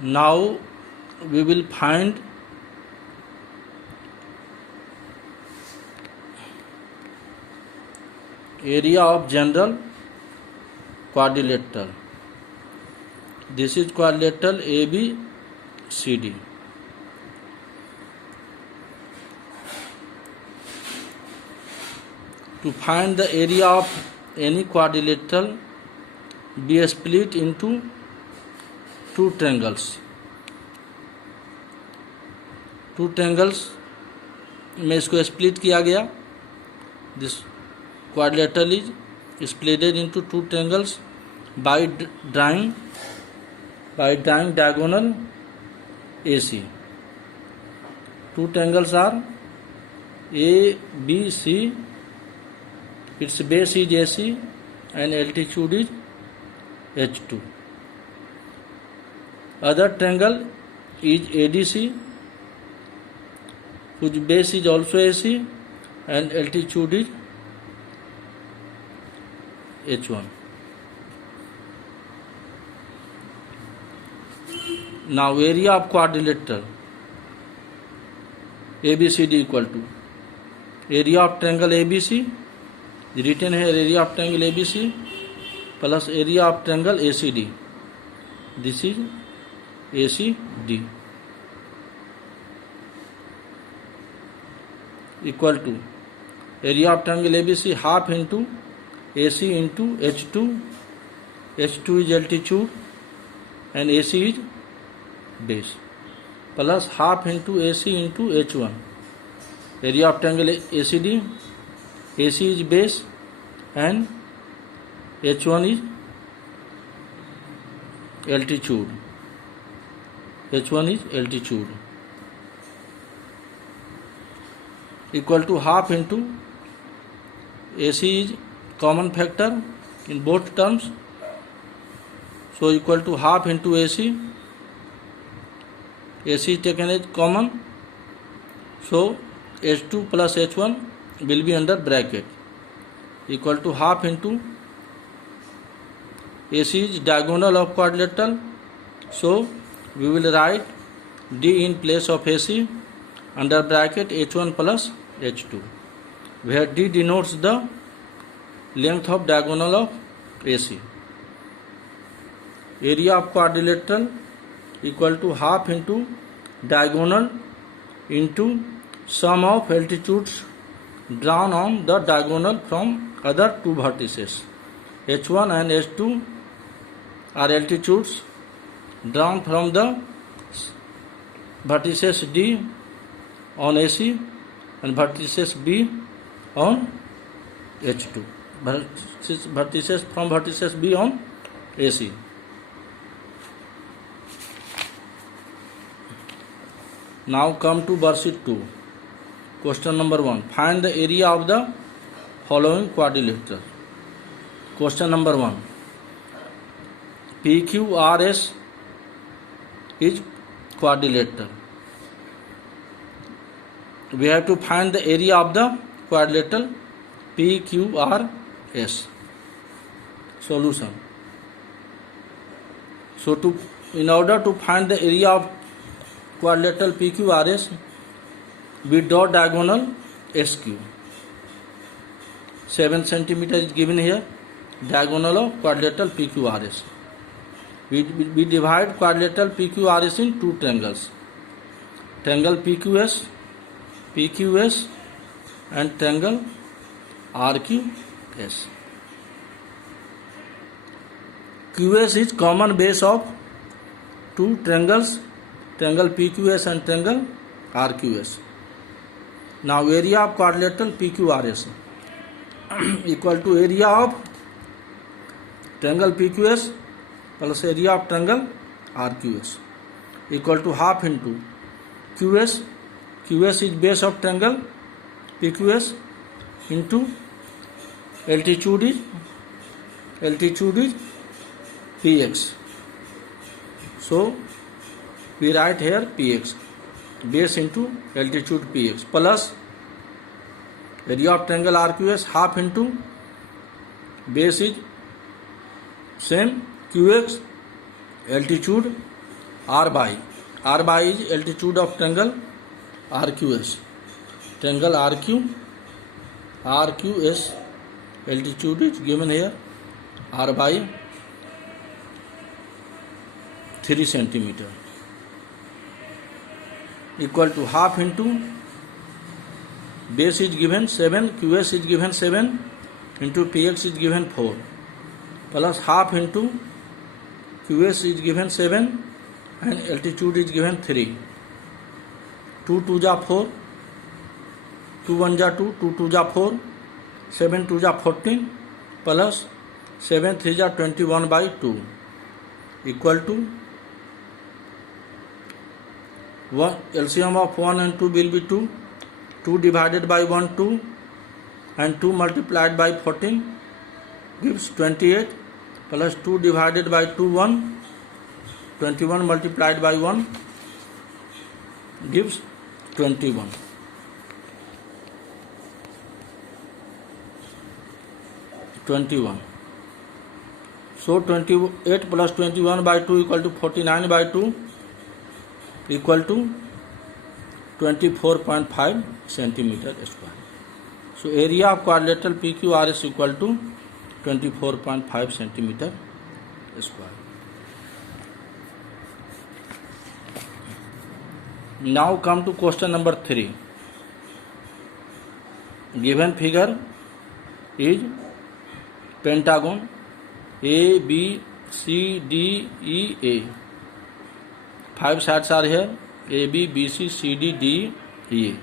Now we will find area of general quadrilateral. This is quadrilateral ABCD. To find the area of any quadrilateral, be split into two triangles. Two triangles में इसको split किया गया. This quadrilateral is split into two triangles by drawing diagonal AC. Two triangles are ABC. Its base is AC and altitude is H2. Other triangle is ADC, whose base is also AC and altitude is H1. Now area of quadrilateral ABCD equal to area of triangle ABC, written here area of triangle ABC plus area of triangle ACD. This is ACD equal to area of triangle ABC half into AC into H2. H2 is altitude and AC is base, plus half into AC into H1. Area of triangle ACD, AC is base and H1 is altitude. H1 is altitude equal to half into AC is common factor in both terms, so equal to half into AC. AC is taken as common, so H2 plus H1 will be under bracket, equal to half into AC is diagonal of quadrilateral, so we will write D in place of AC under bracket H1 plus H2, where D denotes the length of diagonal of AC. Area of quadrilateral equal to half into diagonal into sum of altitudes drawn on the diagonal from other two vertices. H1 and H2 are altitudes drawn from the vertices D on AC and vertices B on H2. Vertices from vertices B on AC. Now come to worksheet 2. Question number 1. Find the area of the following quadrilateral. Question number 1. PQRS is quadrilateral. We have to find the area of the quadrilateral PQRS. Solution. So in order to find the area of quadrilateral PQRS, we draw diagonal SQ. 7 cm is given here. Diagonal of quadrilateral PQRS. We divide quadrilateral PQRS in two triangles. Triangle PQS and triangle RQS. QS is common base of two triangles, triangle PQS and triangle RQS. Now area of quadrilateral PQRS equal to area of triangle PQS plus area of triangle RQS equal to half into QS. QS is base of triangle PQS into altitude is Px. So we write here Px, base into altitude Px, plus area of triangle RQS half into base is same Qx, altitude R by is altitude of triangle RQS. Triangle RQS altitude is given here, R by 3 centimeter, equal to half into base is given 7, QS is given 7, into PX is given 4, plus half into QS is given 7 and altitude is given 3. 2 2 जा 4, 2 1 जा 2, 2 2 जा 4, 7 2 जा 14, plus 7 3 जा 21 by 2, equal to LCM of 1 and 2 will be 2. 2 divided by 1 2, and 2 multiplied by 14 gives 28, plus 2 divided by 2 1, 21 multiplied by 1 gives 21. So 28 plus 21 by 2 equal to 49 by 2 equal to 24.5 centimeter square. So area of quadrilateral PQR is equal to 24.5 centimeter square. Now come to question number 3. Given figure is pentagon A, B, C, D, E, A. 5 sides are here, A, B, B, C, C, D, D, E, A.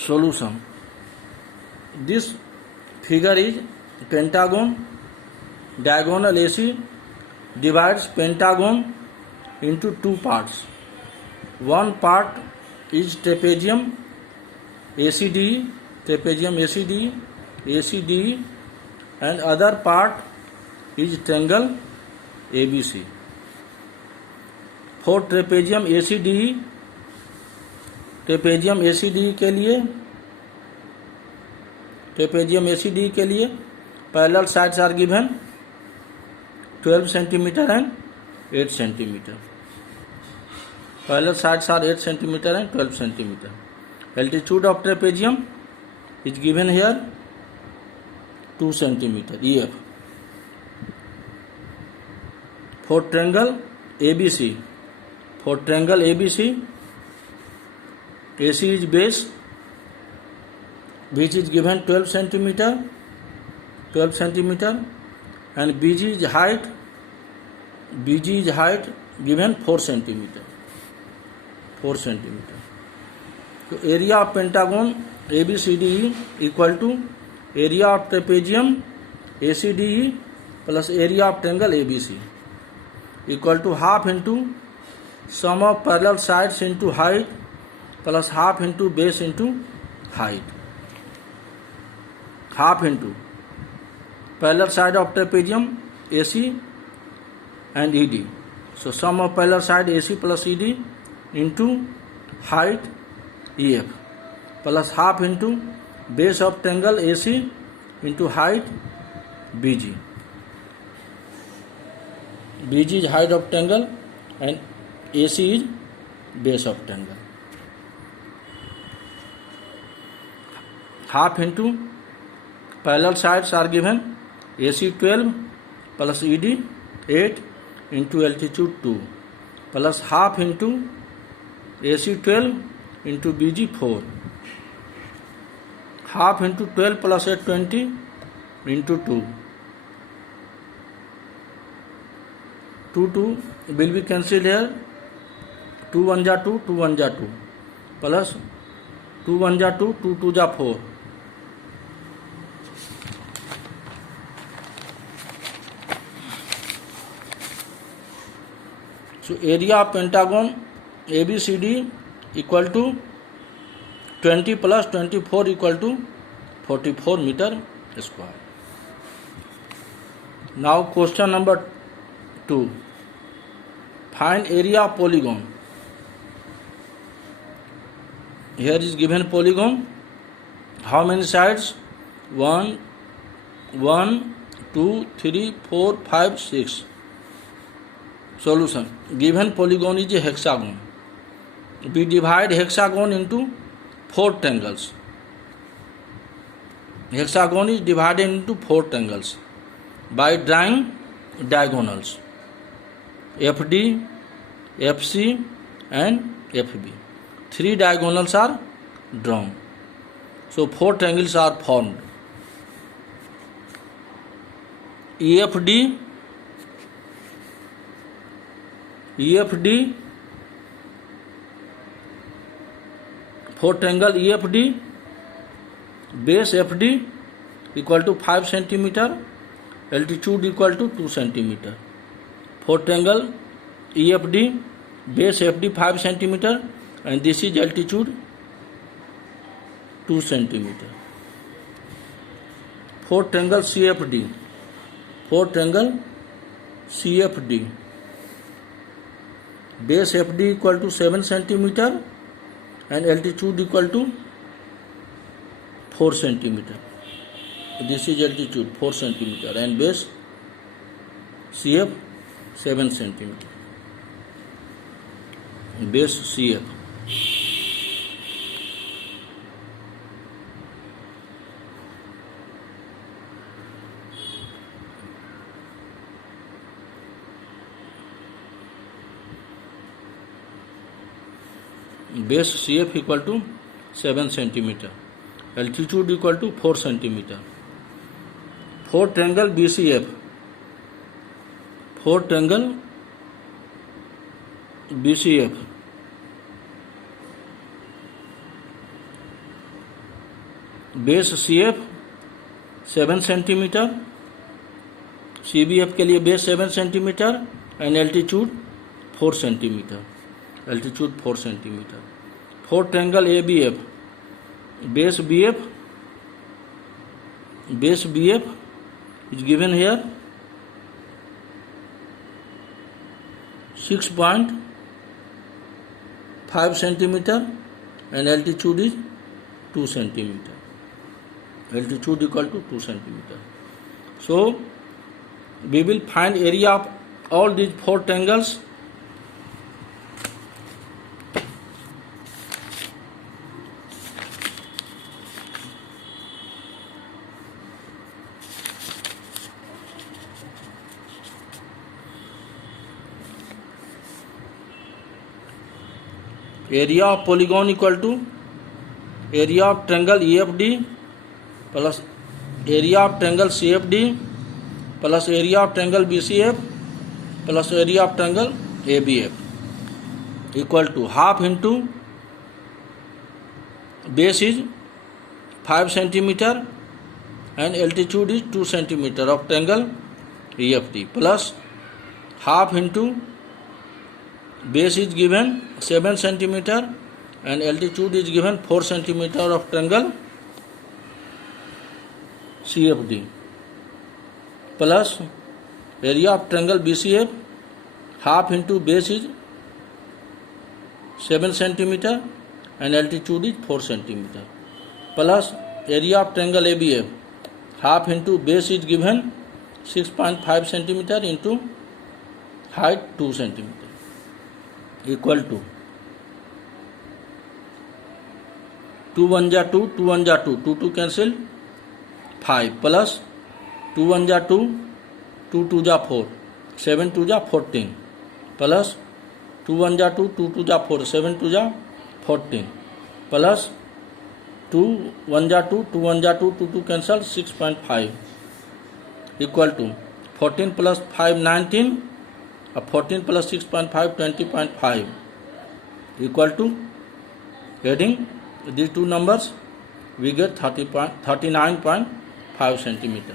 Solution. This figure is pentagon. Diagonal AC divides pentagon into 2 parts. One part is trapezium ACD, trapezium ACD, ACD, and other part is triangle ABC. For trapezium ACD के लिए parallel sides are given 12 centimeter and 8 centimeter. Parallel sides are 8 centimeter and 12 centimeter. Altitude of trapezium is given here 2 centimeter EF. For triangle ABC, AC is base, which is given 12 centimeter, and BG is height given 4 centimeter. So area of pentagon ABCDE equal to area of trapezium ACDE plus area of triangle ABC, equal to half into sum of parallel sides into height plus half into base into height. Half into parallel side of trapezium AC and ED. So sum of parallel side AC plus ED into height EF plus half into base of triangle AC into height BG. BG is height of triangle and AC is base of triangle. Half into parallel sides are given AC 12 plus ED 8 into altitude 2 plus half into AC 12 into BG 4, half into 12 plus 8 20 into 2. 2 will be cancelled here. 2 1 ja 2, 2 1 ja 2 plus 2 1 ja 2, 2 2 ja 4. So area of pentagon ABCD equal to 20 plus 24 equal to 44 meter square. Now question number 2. Find area of polygon. Here is given polygon. How many sides? 1, 2, 3, 4, 5, 6. Solution. Given polygon is a hexagon. We divide hexagon into 4 triangles. Hexagon is divided into 4 triangles by drawing diagonals FD, FC and FB. 3 diagonals are drawn. So 4 triangles are formed. EFD, 4 triangle EFD, base FD equal to 5 centimeter, altitude equal to 2 centimeter. 4 triangle EFD, base FD 5 centimeter, and this is altitude 2 centimeter. 4 triangle CFD, 4 triangle CFD, base FD equal to 7 centimeter and altitude equal to 4 centimeter. This is altitude 4 centimeter and base CF 7 centimeter. Base CF. Base CF equal to 7 centimeter. Altitude equal to 4 centimeter. 4 triangle BCF. 4 triangle BCF. Base CF 7 centimeter. CBF के लिए base 7 centimeter and altitude 4 centimeter. Altitude 4 centimeter. 4 triangle ABF. Base BF is given here 6.5 centimeter and altitude is 2 centimeter. Altitude equal to 2 centimeter. So we will find area of all these 4 triangles. Area of polygon equal to area of triangle EFD plus area of triangle CFD plus area of triangle BCF plus area of triangle ABF equal to half into base is 5 centimeter and altitude is 2 centimeter of triangle EFD plus half into base is given 7 centimeter and altitude is given 4 centimeter of triangle CFD plus area of triangle BCF half into base is 7 centimeter and altitude is 4 centimeter plus area of triangle ABF half into base is given 6.5 centimeter into height 2 centimeter equal to 2 1 ja 2, 2 1 ja 2, 2 2 cancel 5 plus 2 1 ja 2, 2 2 ja 4, 7 2 ja 14 plus 2 1 ja 2, 2 2 ja 4, 7 2 ja 14 plus 2 1 ja 2, 2 1 ja 2, 2 2 cancel 6.5 equal to 14 plus 5 19 14 plus 6.5 20.5 equal to adding these two numbers we get 39.5 centimeter.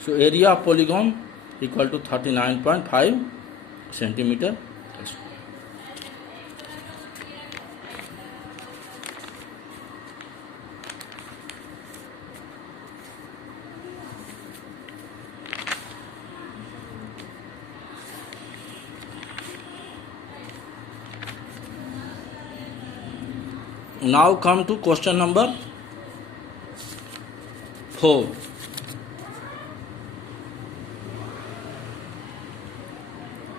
So area of polygon equal to 39.5 centimeter. Now come to question number 4.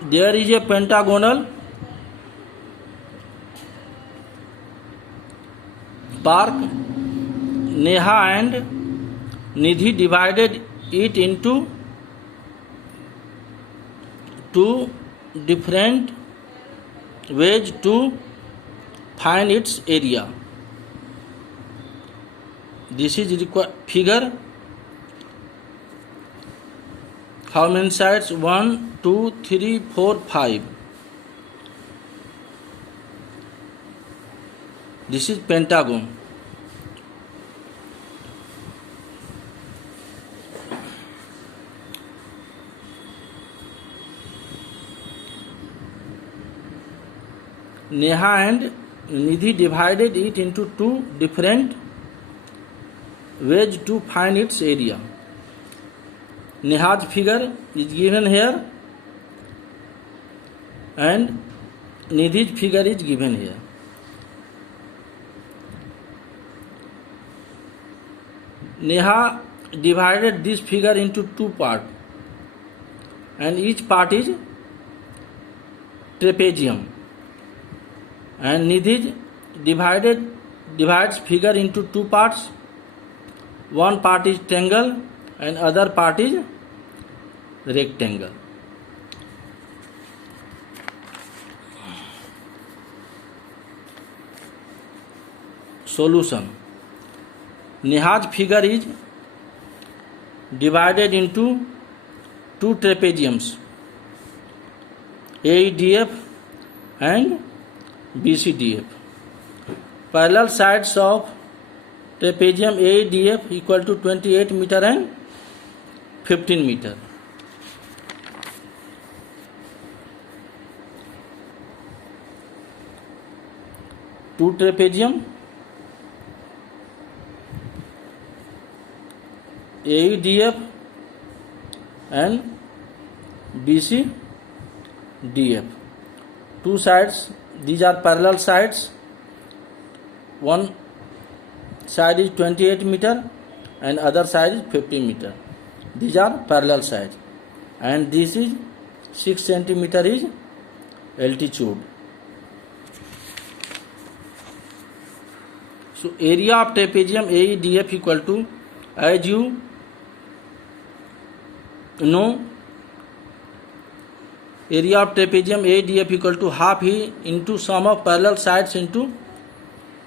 there is a pentagonal park. Neha and Nidhi divided it into two different ways to find its area. This is figure. How many sides? 1, 2, 3, 4, 5. This is pentagon. Neha and Nidhi divided it into two different ways to find its area. Neha's figure is given here and Nidhi's figure is given here. Neha divided this figure into two parts and each part is trapezium, and Nidhi divides figure into two parts. One part is triangle and other part is rectangle. Solution. Neha's figure is divided into two trapeziums, AEDF and BCDF. Parallel sides of trapezium AEDF equal to 28 meter and 15 meter. Two trapezium AEDF and BCDF. Two sides, these are parallel sides. One side is 28 meter and other side is 15 meter. These are parallel sides, and this is 6 centimeter is altitude. So area of trapezium AEDF equal to, as you know, area of trapezium AEDF equal to half E into sum of parallel sides into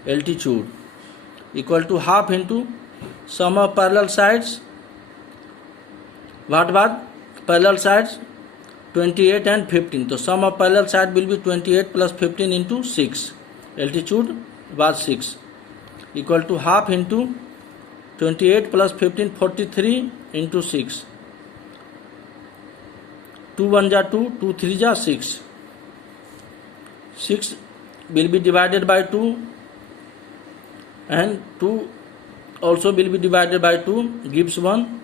altitude, equal to half into sum of parallel sides. What was parallel sides? 28 and 15. So sum of parallel side will be 28 plus 15 into 6. Altitude was 6. Equal to half into 28 plus 15, 43 into 6. 2 1 ja 2, 2 3 ja 6. 6 will be divided by 2 and 2 also will be divided by 2 gives 1.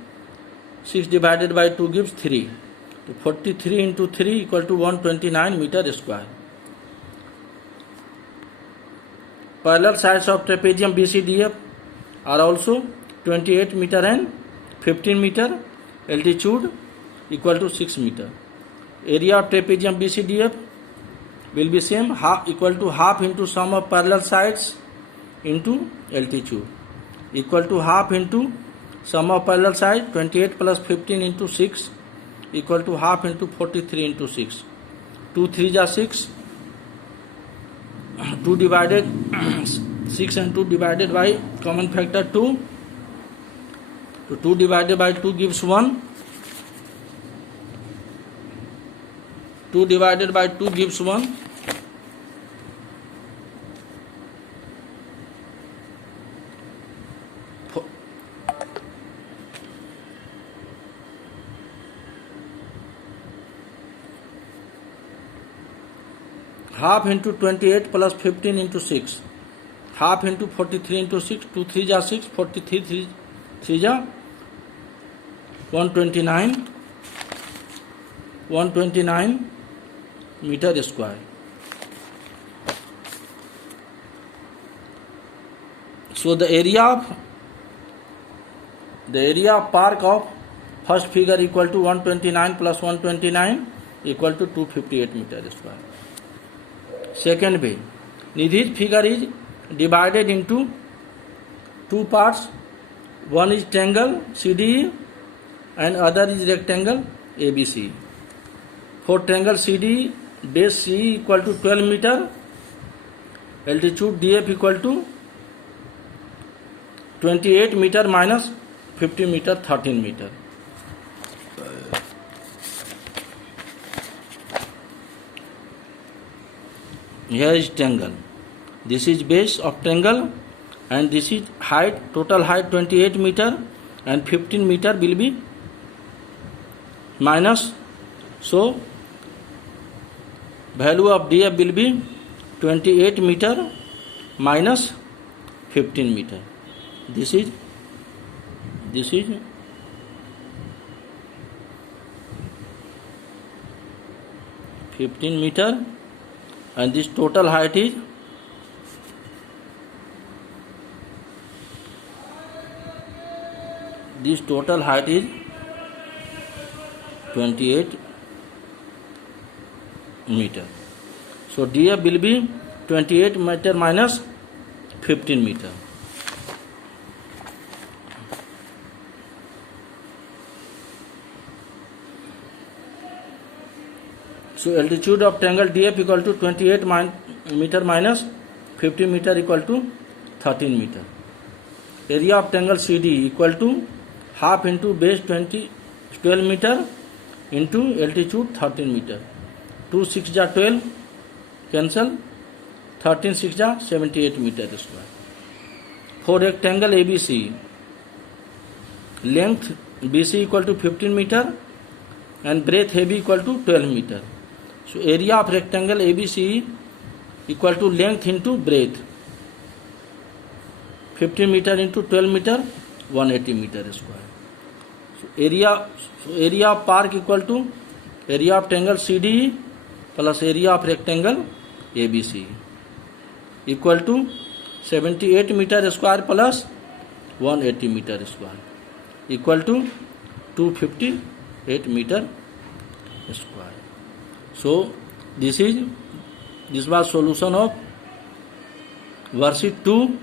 6 divided by 2 gives 3. So 43 into 3 equal to 129 meter square. Parallel sides of trapezium BCDF are also 28 meter and 15 meter. Altitude equal to 6 meter. Area of trapezium BCDF will be same, half equal to half into sum of parallel sides into altitude, equal to half into sum of parallel side 28 plus 15 into 6 equal to half into 43 into 6. 2 3 ja 6. 2 divided 6 and 2 divided by common factor 2. So 2 divided by 2 gives 1. 2 divided by 2 gives 1. Half into 28 plus 15 into 6. Half into 43 into 6. 2 3 ja 6. 43 3 ja 129. 129 meter square. So the area of park of first figure equal to 129 plus 129 equal to 258 meter square. Second way, Nidhi's figure is divided into two parts. One is triangle CDE and other is rectangle ABC. For triangle CDE, base CE equal to 12 meter, altitude DF equal to 28 meter minus 50 meter, 13 meter. Here is triangle. This is base of triangle and this is height, total height 28 meter and 15 meter will be minus. So value of DF will be 28 meter minus 15 meter. This is 15 meter and this total height is 28 meter. So DF will be 28 meter minus 15 meter. So altitude of triangle DF equal to 28 meter minus 50 meter equal to 13 meter. Area of triangle CD equal to half into base 12 meter into altitude 13 meter. 2 6 ja 12 cancel, 13 6 ja 78 meter square. For rectangle ABC, length BC equal to 15 meter and breadth AB equal to 12 meter. So area of rectangle ABC equal to length into breadth, 15 meter into 12 meter, 180 meter square. So area of park equal to area of triangle CDE plus area of rectangle ABC equal to 78 meter square plus 180 meter square equal to 258 meter square. So this was solution of worksheet 2